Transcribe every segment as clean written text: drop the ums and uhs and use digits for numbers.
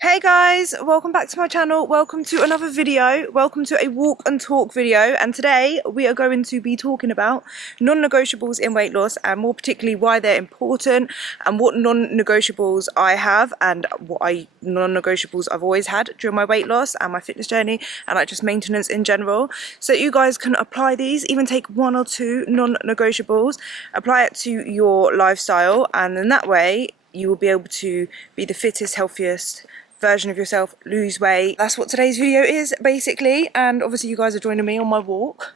Hey guys, welcome back to my channel. Welcome to another video. Welcome to a walk and talk video, and today we are going to be talking about non-negotiables in weight loss, and more particularly why they're important and what non-negotiables I have and what non-negotiables I've always had during my weight loss and my fitness journey and like just maintenance in general, so you guys can apply these, even take one or two non-negotiables, apply it to your lifestyle, and in that way you will be able to be the fittest, healthiest version of yourself, lose weight. That's what today's video is basically, and obviously you guys are joining me on my walk.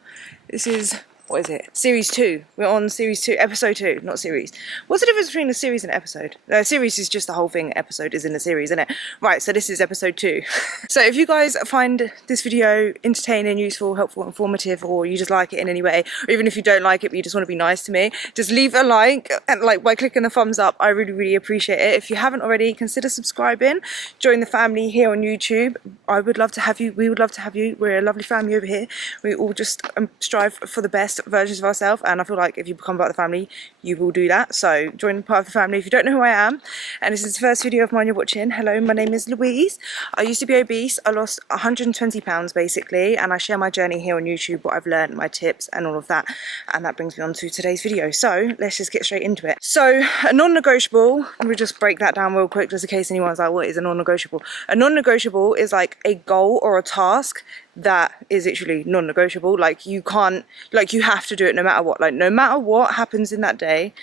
This is, what is it? Series 2. We're on series 2, episode 2, not series. What's the difference between a series and an episode? Series is just the whole thing, episode is in the series, isn't it? Right, so this is episode 2. So if you guys find this video entertaining, useful, helpful, informative, or you just like it in any way, or even if you don't like it but you just want to be nice to me, just leave a like, and like by clicking the thumbs up, I really appreciate it. If you haven't already, consider subscribing, join the family here on YouTube. I would love to have you, we would love to have you. We're a lovely family over here. We all just strive for the best versions of ourselves, and I feel like if you become part of the family you will do that. So join part of the family if you don't know who I am. And this is the first video of mine you're watching. Hello, my name is Louise. I used to be obese. I lost 120 pounds basically, and I share my journey here on YouTube, what I've learned, my tips and all of that, and that brings me on to today's video. So let's just get straight into it. So a non-negotiable, we'll just break that down real quick just in case anyone's like, what is a non-negotiable? A non-negotiable is like a goal or a task that is literally non-negotiable. Like you can't, like you have to do it no matter what. Like no matter what happens in that day,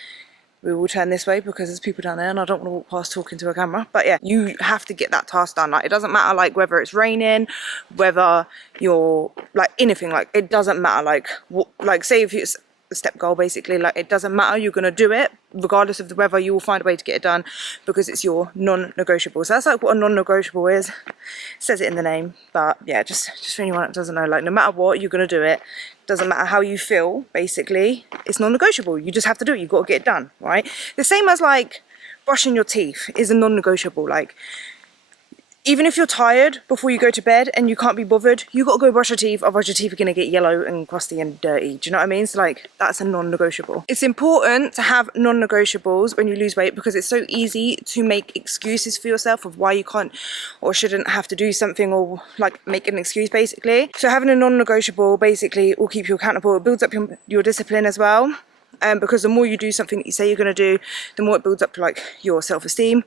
we will turn this way because there's people down there and I don't want to walk past talking to a camera. But yeah, you have to get that task done. Like it doesn't matter like whether it's raining, whether you're like anything, like it doesn't matter. Like what, like say if it's a step goal basically, like it doesn't matter, you're gonna do it regardless of the weather. You will find a way to get it done because it's your non-negotiable. So that's like what a non-negotiable is. It says it in the name, but yeah, just for anyone that doesn't know, like no matter what, you're gonna do it. Doesn't matter how you feel, basically it's non-negotiable. You just have to do it. You've got to get it done, right? The same as like brushing your teeth is a non-negotiable. Like even if you're tired before you go to bed and you can't be bothered, you got to go brush your teeth, otherwise your teeth are going to get yellow and crusty and dirty. Do you know what I mean? So like that's a non-negotiable. It's important to have non-negotiables when you lose weight because it's so easy to make excuses for yourself of why you can't or shouldn't have to do something, or like make an excuse basically. So having a non-negotiable basically will keep you accountable. It builds up your discipline as well. Because the more you do something that you say you're going to do, the more it builds up like your self-esteem,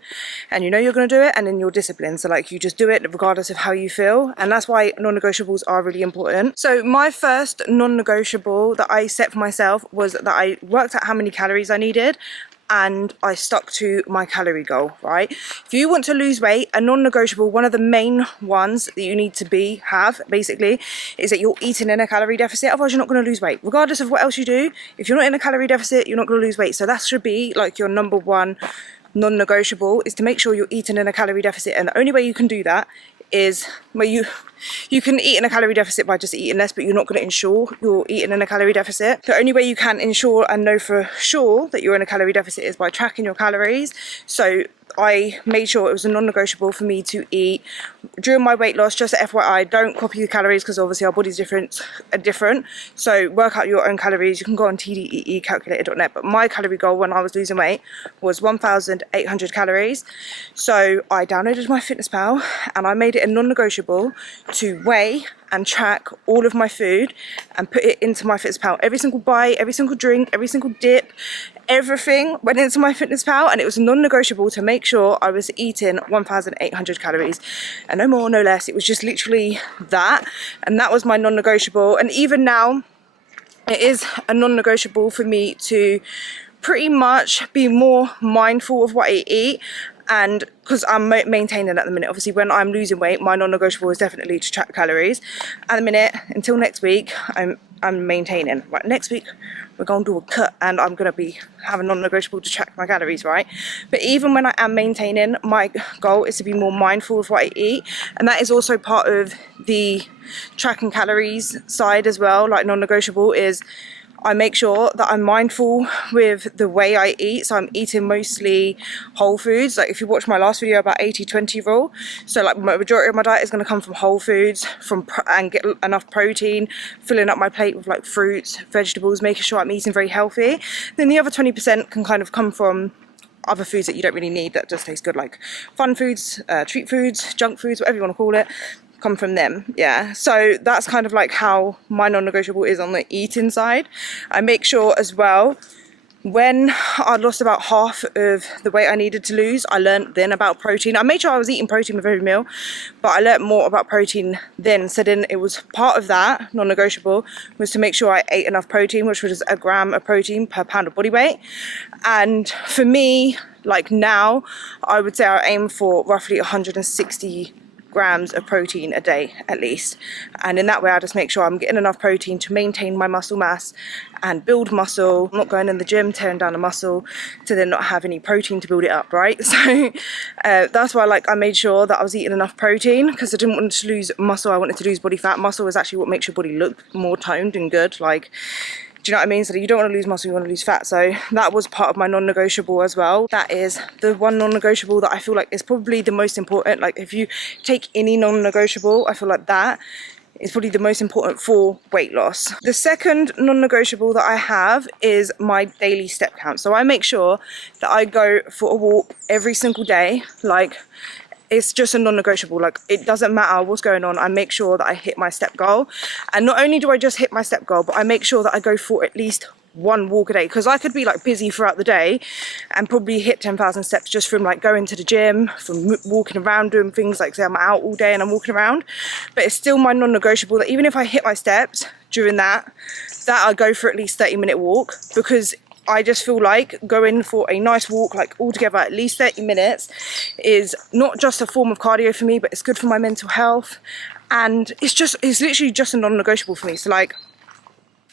and you know you're going to do it, and then your discipline. So like you just do it regardless of how you feel, and that's why non-negotiables are really important. So my first non-negotiable that I set for myself was that I worked out how many calories I needed, and I stuck to my calorie goal, right? If you want to lose weight, a non-negotiable, one of the main ones that you need to have basically is that you're eating in a calorie deficit. Otherwise you're not going to lose weight regardless of what else you do. If you're not in a calorie deficit, you're not going to lose weight. So that should be like your number one non-negotiable, is to make sure you're eating in a calorie deficit. And the only way you can do that is where you can eat in a calorie deficit by just eating less, but you're not going to ensure you're eating in a calorie deficit. The only way you can ensure and know for sure that you're in a calorie deficit is by tracking your calories. So I made sure it was a non-negotiable for me to eat during my weight loss. Just FYI, don't copy the calories because obviously our body's different. So work out your own calories. You can go on tdecalculator.net, but my calorie goal when I was losing weight was 1,800 calories. So I downloaded my Fitness Pal and I made it a non-negotiable to weigh and track all of my food and put it into my Fitness Pal. Every single bite, every single drink, every single dip, everything went into my Fitness Pal, and it was non-negotiable to make sure I was eating 1,800 calories and no more, no less. It was just literally that, and that was my non-negotiable. And even now it is a non-negotiable for me to pretty much be more mindful of what I eat. And because I'm maintaining at the minute, obviously when I'm losing weight, my non-negotiable is definitely to track calories. At the minute, until next week, I'm maintaining. Right, next week we're going to do a cut and I'm going to be having non-negotiable to track my calories, right? But even when I am maintaining, my goal is to be more mindful of what I eat, and that is also part of the tracking calories side as well. Like non-negotiable is I make sure that I'm mindful with the way I eat. So I'm eating mostly whole foods. Like if you watch my last video about 80-20 rule, so like majority of my diet is going to come from whole foods, and get enough protein, filling up my plate with like fruits, vegetables, making sure I'm eating very healthy. Then the other 20% can kind of come from other foods that you don't really need that just taste good, like fun foods, treat foods, junk foods, whatever you want to call it, come from them. Yeah, so that's kind of like how my non-negotiable is on the eating side. I make sure as well, when I lost about half of the weight I needed to lose, I learned then about protein. I made sure I was eating protein with every meal, but I learned more about protein then. So then it was part of that non-negotiable was to make sure I ate enough protein, which was a gram of protein per pound of body weight. And for me, like now, I would say I aim for roughly 160 grams of protein a day at least, and in that way I just make sure I'm getting enough protein to maintain my muscle mass and build muscle. I'm not going in the gym tearing down the muscle to then not have any protein to build it up, right? So that's why I made sure that I was eating enough protein, because I didn't want to lose muscle, I wanted to lose body fat. Muscle is actually what makes your body look more toned and good, like, do you know what I mean? So you don't want to lose muscle, you want to lose fat. So that was part of my non-negotiable as well. That is the one non-negotiable that I feel like is probably the most important. Like if you take any non-negotiable, I feel like that is probably the most important for weight loss. The second non-negotiable that I have is my daily step count. So I make sure that I go for a walk every single day. Like, it's just a non-negotiable. Like, it doesn't matter what's going on, I make sure that I hit my step goal. And not only do I just hit my step goal, but I make sure that I go for at least one walk a day, because I could be like busy throughout the day and probably hit 10,000 steps just from like going to the gym, from walking around doing things, like say I'm out all day and I'm walking around. But it's still my non-negotiable that even if I hit my steps during that I go for at least 30-minute walk, because I just feel like going for a nice walk, like altogether at least 30 minutes, is not just a form of cardio for me, but it's good for my mental health. And it's literally just a non-negotiable for me. So like,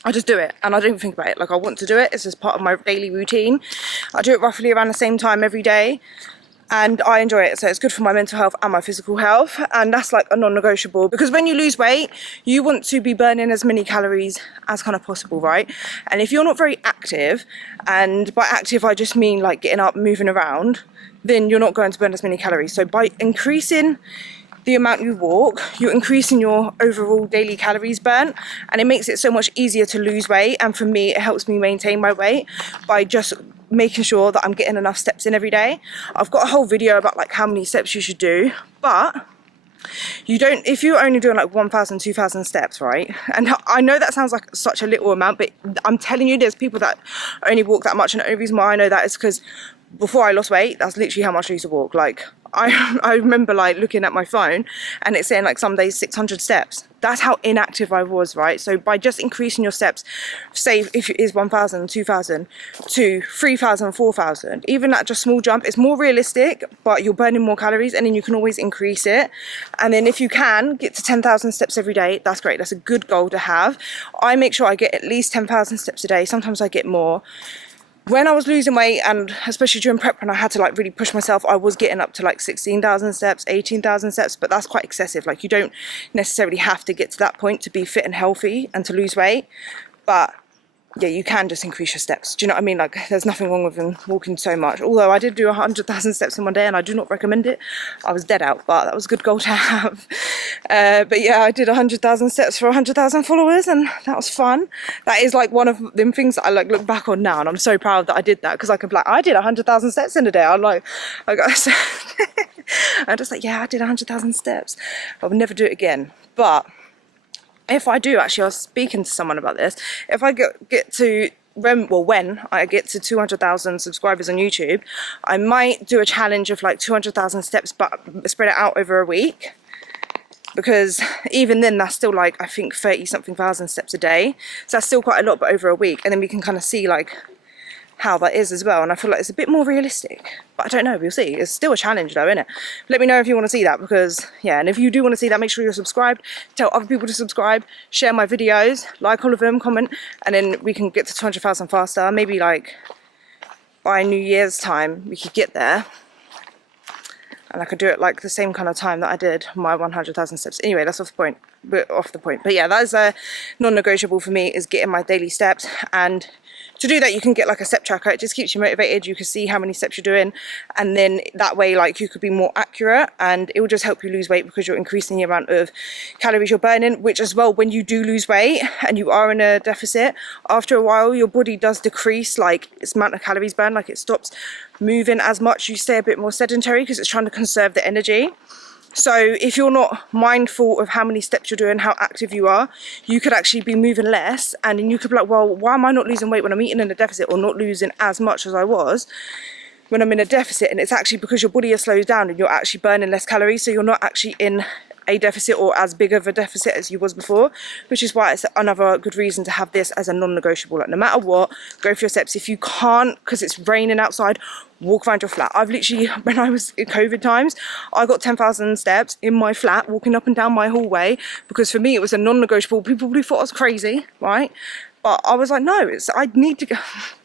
I just do it and I don't think about it. Like, I want to do it. It's just part of my daily routine. I do it roughly around the same time every day, and I enjoy it. So it's good for my mental health and my physical health, and that's like a non-negotiable, because when you lose weight, you want to be burning as many calories as kind of possible, right? And if you're not very active, and by active I just mean like getting up, moving around, then you're not going to burn as many calories. So by increasing the amount you walk, you're increasing your overall daily calories burnt, and it makes it so much easier to lose weight. And for me, it helps me maintain my weight by just making sure that I'm getting enough steps in every day. I've got a whole video about like how many steps you should do, but you don't, if you're only doing like 1,000, 2,000 steps, right? And I know that sounds like such a little amount, but I'm telling you, there's people that only walk that much, and the only reason why I know that is because before I lost weight, that's literally how much I used to walk. Like, I remember like looking at my phone and it's saying like some days 600 steps. That's how inactive I was, right? So by just increasing your steps, say if it is 1,000, 2,000 to 3,000, 4,000, even that just small jump, it's more realistic, but you're burning more calories, and then you can always increase it. And then if you can get to 10,000 steps every day, that's great. That's a good goal to have. I make sure I get at least 10,000 steps a day. Sometimes I get more. When I was losing weight, and especially during prep when I had to like really push myself, I was getting up to like 16,000 steps, 18,000 steps, but that's quite excessive. Like, you don't necessarily have to get to that point to be fit and healthy and to lose weight, but yeah, you can just increase your steps. Do you know what I mean? Like, there's nothing wrong with them walking so much. Although I did do 100,000 steps in one day, and I do not recommend it. I was dead out, but that was a good goal to have. But yeah, I did 100,000 steps for 100,000 followers, and that was fun. That is like one of them things that I like look back on now, and I'm so proud that I did that, because I could be like, I did 100,000 steps in a day. I'm like, I'm just like, yeah, I did 100,000 steps. I would never do it again. But if I do, actually, I was speaking to someone about this. If I get to, when I get to 200,000 subscribers on YouTube, I might do a challenge of like 200,000 steps, but spread it out over a week. Because even then, that's still like, I think 30-something thousand steps a day. So that's still quite a lot, but over a week. And then we can kind of see like how that is as well. And I feel like it's a bit more realistic, but I don't know, we'll see. It's still a challenge though, isn't it? Let me know if you want to see that, because yeah, and if you do want to see that, make sure you're subscribed, tell other people to subscribe, share my videos, like all of them, comment, and then we can get to 200,000 faster. Maybe like by New Year's time we could get there, and I could do it like the same kind of time that I did my 100,000 steps. Anyway, that's off the point. We're off the point. But yeah, that is a non-negotiable for me, is getting my daily steps and to do that, you can get like a step tracker. It just keeps you motivated. You can see how many steps you're doing, and then that way like you could be more accurate, and it will just help you lose weight because you're increasing the amount of calories you're burning, which as well, when you do lose weight and you are in a deficit, after a while your body does decrease like its amount of calories burned, like it stops moving as much. You stay a bit more sedentary because it's trying to conserve the energy. So if you're not mindful of how many steps you're doing, how active you are, you could actually be moving less, and then you could be like, well, why am I not losing weight when I'm eating in a deficit, or not losing as much as I was when I'm in a deficit? And it's actually because your body has slowed down and you're actually burning less calories, so you're not actually in a deficit or as big of a deficit as you was before, which is why it's another good reason to have this as a non-negotiable. Like, no matter what, go for your steps. If you can't, because it's raining outside, walk around your flat. I've literally, when I was in COVID times, I got 10,000 steps in my flat, walking up and down my hallway, because for me it was a non-negotiable. People probably thought I was crazy, right? But I was like, no, I need to go.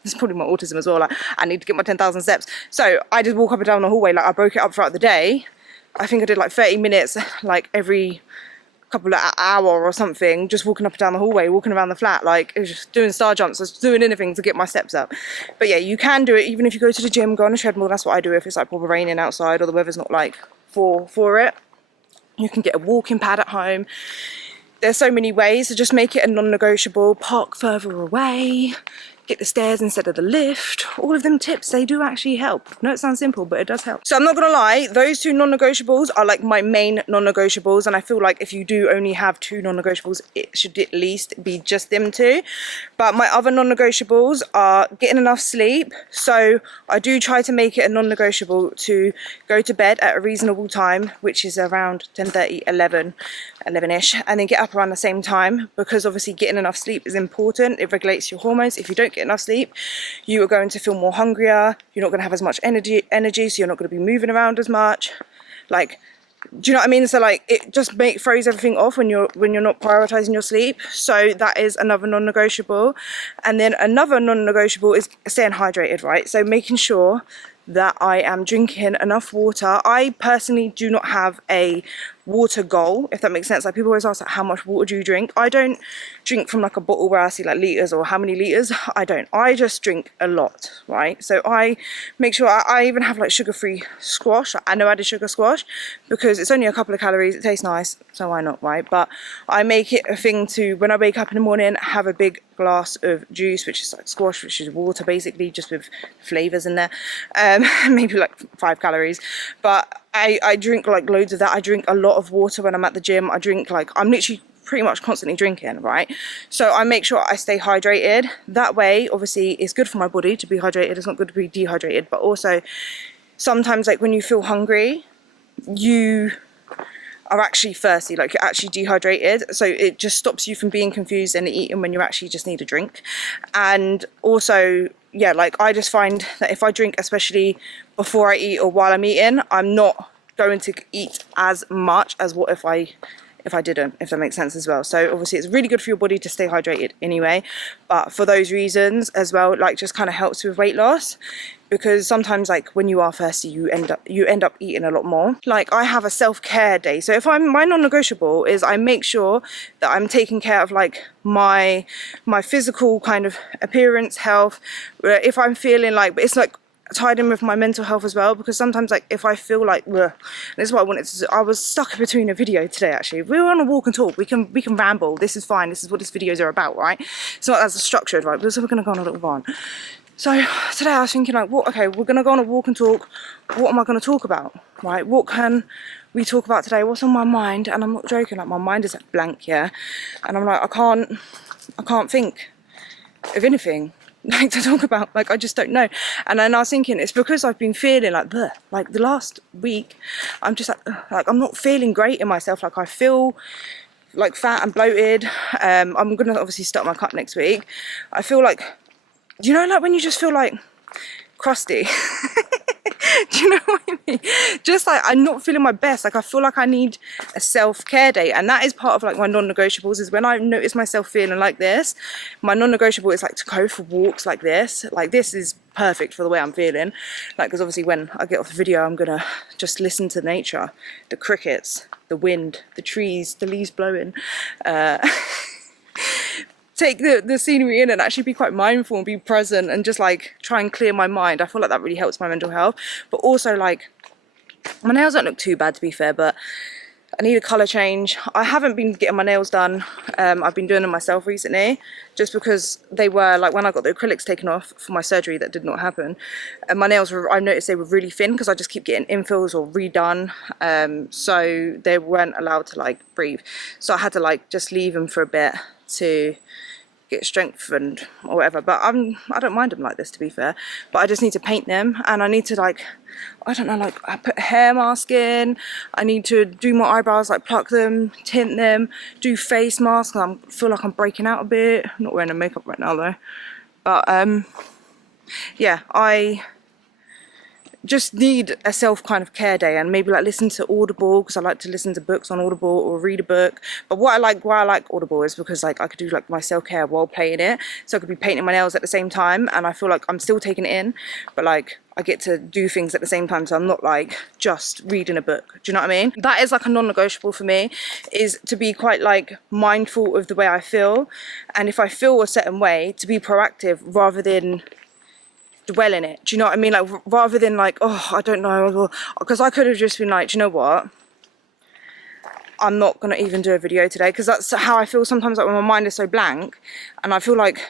This is probably my autism as well. Like, I need to get my 10,000 steps. So I just walk up and down the hallway. Like, I broke it up throughout the day. I think I did like 30 minutes, like every couple of hour or something, just walking up and down the hallway, walking around the flat. Like, it was just doing star jumps. I was doing anything to get my steps up. But yeah, you can do it even if you go to the gym, go on a treadmill. That's what I do if it's like proper raining outside or the weather's not like for it. You can get a walking pad at home. There's so many ways, so just make it a non-negotiable. Park further away, get the stairs instead of the lift. All of them tips, they do actually help. I know it sounds simple, but it does help. So I'm not gonna lie, those two non-negotiables are like my main non-negotiables, and I feel like if you do only have two non-negotiables, it should at least be just them two. But my other non-negotiables are getting enough sleep. So I do try to make it a non-negotiable to go to bed at a reasonable time, which is around 10:30, 11ish, and then get up around the same time, because obviously getting enough sleep is important. It regulates your hormones. If you don't get enough sleep, you are going to feel more hungrier. You're not going to have as much energy, so you're not going to be moving around as much. Like, do you know what I mean? So like, it just throws everything off when you're not prioritizing your sleep. So that is another non-negotiable. And then another non-negotiable is staying hydrated, right? So making sure that I am drinking enough water. I personally do not have a water goal, if that makes sense. Like, people always ask, like, how much water do you drink? I don't drink from like a bottle where I see like liters or how many liters. I don't. I just drink a lot, right? So I make sure I even have like sugar-free squash. I know added sugar squash because it's only a couple of calories. It tastes nice, so why not, right? But I make it a thing to, when I wake up in the morning, have a big glass of juice, which is like squash, which is water basically, just with flavors in there. Maybe like 5 calories, but I drink like loads of that. I drink a lot of water when I'm at the gym. I drink like, I'm literally pretty much constantly drinking, right? So I make sure I stay hydrated. That way, obviously, it's good for my body to be hydrated. It's not good to be dehydrated, but also sometimes like when you feel hungry, you are actually thirsty, like you're actually dehydrated, so it just stops you from being confused and eating when you actually just need a drink. And also, yeah, like I just find that if I drink, especially before I eat or while I'm eating, I'm not going to eat as much as what if I didn't, if that makes sense as well. So obviously it's really good for your body to stay hydrated anyway, but for those reasons as well, like just kind of helps with weight loss, because sometimes like when you are thirsty, you end up eating a lot more. Like, I have a self-care day, so if my non-negotiable is I make sure that I'm taking care of like my physical kind of appearance, health. If I'm feeling like, but it's like tied in with my mental health as well, because sometimes like if I feel like, ugh, this is what I wanted to do. I was stuck between a video today actually. We were on a walk and talk, we can ramble, this is fine, this is what these videos are about, right? It's not as structured, right? But so we're gonna go on a little rant. So today I was thinking like, what, okay, we're gonna go on a walk and talk, what am I gonna talk about, right? What can we talk about today? What's on my mind? And I'm not joking, like my mind is like blank, yeah, and I'm like, I can't think of anything like to talk about. Like, I just don't know. And then I was thinking it's because I've been feeling like bleh. Like the last week I'm just like I'm not feeling great in myself. Like I feel like fat and bloated. I'm gonna obviously start my cut next week. I feel like, do you know, like when you just feel like crusty? Do you know what I mean? Just like I'm not feeling my best. Like I feel like I need a self-care day, and that is part of like my non-negotiables. Is when I notice myself feeling like this, my non-negotiable is like to go for walks like this. Like this is perfect for the way I'm feeling. Like, because obviously when I get off the video, I'm gonna just listen to nature, the crickets, the wind, the trees, the leaves blowing. take the scenery in and actually be quite mindful and be present and just like try and clear my mind. I feel like that really helps my mental health. But also like my nails don't look too bad to be fair, but I need a colour change. I haven't been getting my nails done. I've been doing them myself recently just because they were like, when I got the acrylics taken off for my surgery that did not happen, and my nails were, I noticed they were really thin because I just keep getting infills or redone, so they weren't allowed to like breathe, so I had to like just leave them for a bit to get strengthened or whatever. But I don't mind them like this to be fair, but I just need to paint them, and I need to like, I don't know, like I put a hair mask in, I need to do my eyebrows, like pluck them, tint them, do face masks. I feel like I'm breaking out a bit. I'm not wearing a makeup right now though, but yeah, I just need a self kind of care day, and maybe like listen to Audible because I like to listen to books on Audible or read a book. But why I like Audible is because like I could do like my self-care while playing it, so I could be painting my nails at the same time, and I feel like I'm still taking it in, but like I get to do things at the same time, so I'm not like just reading a book. Do you know what I mean? That is like a non-negotiable for me, is to be quite like mindful of the way I feel, and if I feel a certain way, to be proactive rather than dwell in it. Do you know what I mean? Like rather than like, oh, I don't know, because I could have just been like, do you know what, I'm not gonna even do a video today, because that's how I feel sometimes, like when my mind is so blank, and I feel like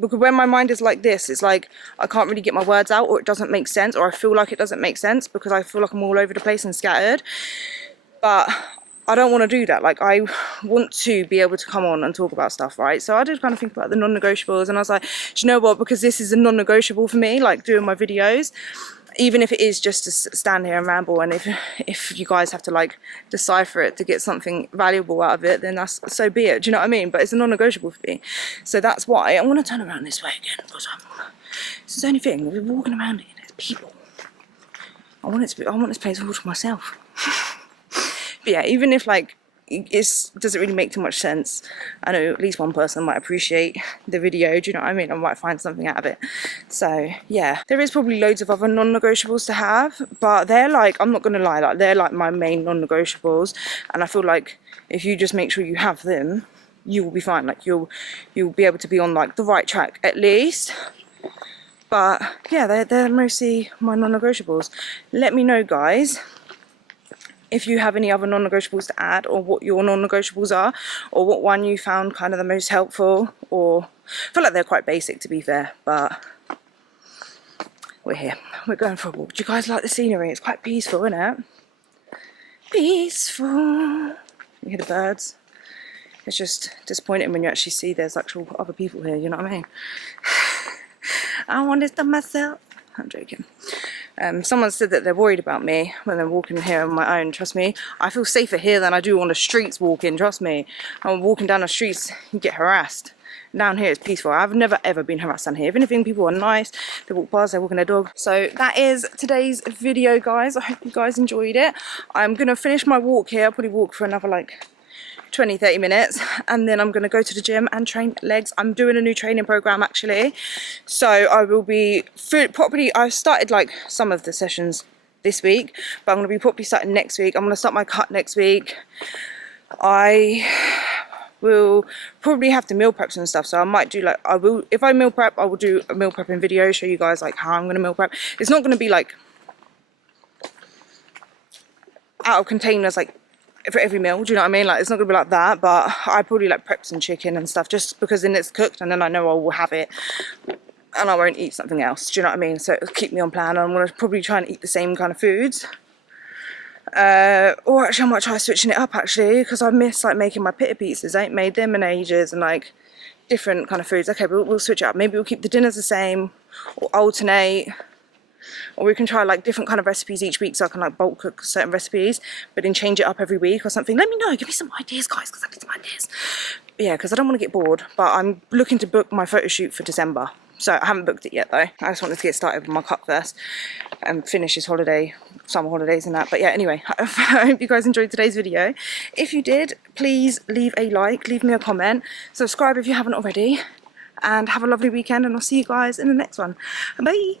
because when my mind is like this, it's like I can't really get my words out, or it doesn't make sense, or I feel like it doesn't make sense because I feel like I'm all over the place and scattered. But I don't want to do that. Like I want to be able to come on and talk about stuff, right? So I did kind of think about the non-negotiables, and I was like, do you know what, because this is a non-negotiable for me, like doing my videos, even if it is just to stand here and ramble, and if you guys have to like decipher it to get something valuable out of it, then that's so be it. Do you know what I mean? But it's a non-negotiable for me, so that's why I want to turn around this way again, because this is the only thing, we're walking around here, there's people. I want this place all to myself. But yeah, even if like it doesn't really make too much sense, I know at least one person might appreciate the video. Do you know what I mean? I might find something out of it. So yeah, there is probably loads of other non-negotiables to have, but they're like, I'm not gonna lie, like they're like my main non-negotiables, and I feel like if you just make sure you have them, you will be fine. Like you'll be able to be on like the right track at least. But yeah, they're mostly my non-negotiables. Let me know, guys, if you have any other non-negotiables to add, or what your non-negotiables are, or what one you found kind of the most helpful, or I feel like they're quite basic to be fair, but we're here, we're going for a walk. Do you guys like the scenery? It's quite peaceful, isn't it? Peaceful. You hear the birds? It's just disappointing when you actually see there's actual other people here, you know what I mean? I want this to myself. I'm joking. Someone said that they're worried about me when they're walking here on my own. Trust me, I feel safer here than I do on the streets walking. Trust me, I'm walking down the streets, you get harassed. Down here it's peaceful. I've never ever been harassed down here. If anything, people are nice. They walk past, they're walking their dog. So that is today's video, guys. I hope you guys enjoyed it. I'm gonna finish my walk here. I'll probably walk for another like 20-30 minutes, and then I'm going to go to the gym and train legs. I'm doing a new training program actually, so I will be properly, I've started like some of the sessions this week, but I'm going to be properly starting next week. I'm going to start my cut next week. I will probably have to meal prep and stuff, so I might do like, I will, if I meal prep, I will do a meal prepping video, show you guys like how I'm going to meal prep. It's not going to be like out of containers like for every meal, do you know what I mean? Like it's not gonna be like that, but I probably like prep some chicken and stuff just because then it's cooked, and then I know I will have it and I won't eat something else, do you know what I mean? So it'll keep me on plan, and I'm gonna probably try and eat the same kind of foods, or actually I might try switching it up actually, because I miss like making my pita pizzas. I ain't made them in ages, and like different kind of foods. Okay, but we'll switch it up. Maybe we'll keep the dinners the same, or alternate. Or we can try like different kind of recipes each week, so I can like bulk cook certain recipes, but then change it up every week or something. Let me know, give me some ideas, guys, because I need some ideas. But yeah, because I don't want to get bored, but I'm looking to book my photo shoot for December. So I haven't booked it yet though. I just wanted to get started with my cut first and finish this holiday, summer holidays and that. But yeah, anyway, I hope you guys enjoyed today's video. If you did, please leave a like, leave me a comment, subscribe if you haven't already, and have a lovely weekend, and I'll see you guys in the next one. Bye!